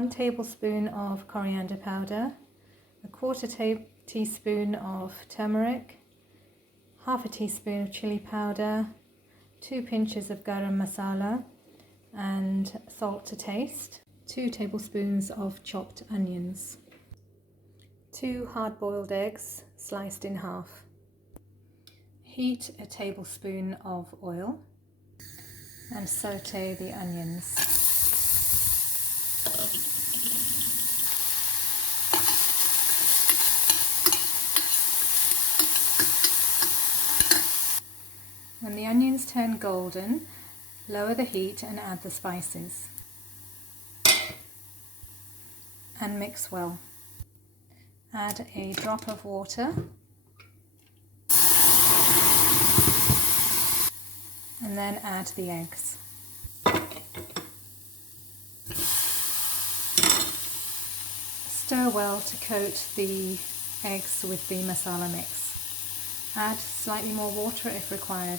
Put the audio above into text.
1 tablespoon of coriander powder, a quarter teaspoon of turmeric, half a teaspoon of chili powder, 2 pinches of garam masala and salt to taste, 2 tablespoons of chopped onions, 2 hard-boiled eggs sliced in half. Heat a tablespoon of oil and saute the onions. When the onions turn golden, lower the heat and add the spices. And mix well. Add a drop of water and then add the eggs. Stir well to coat the eggs with the masala mix. Add slightly more water if required.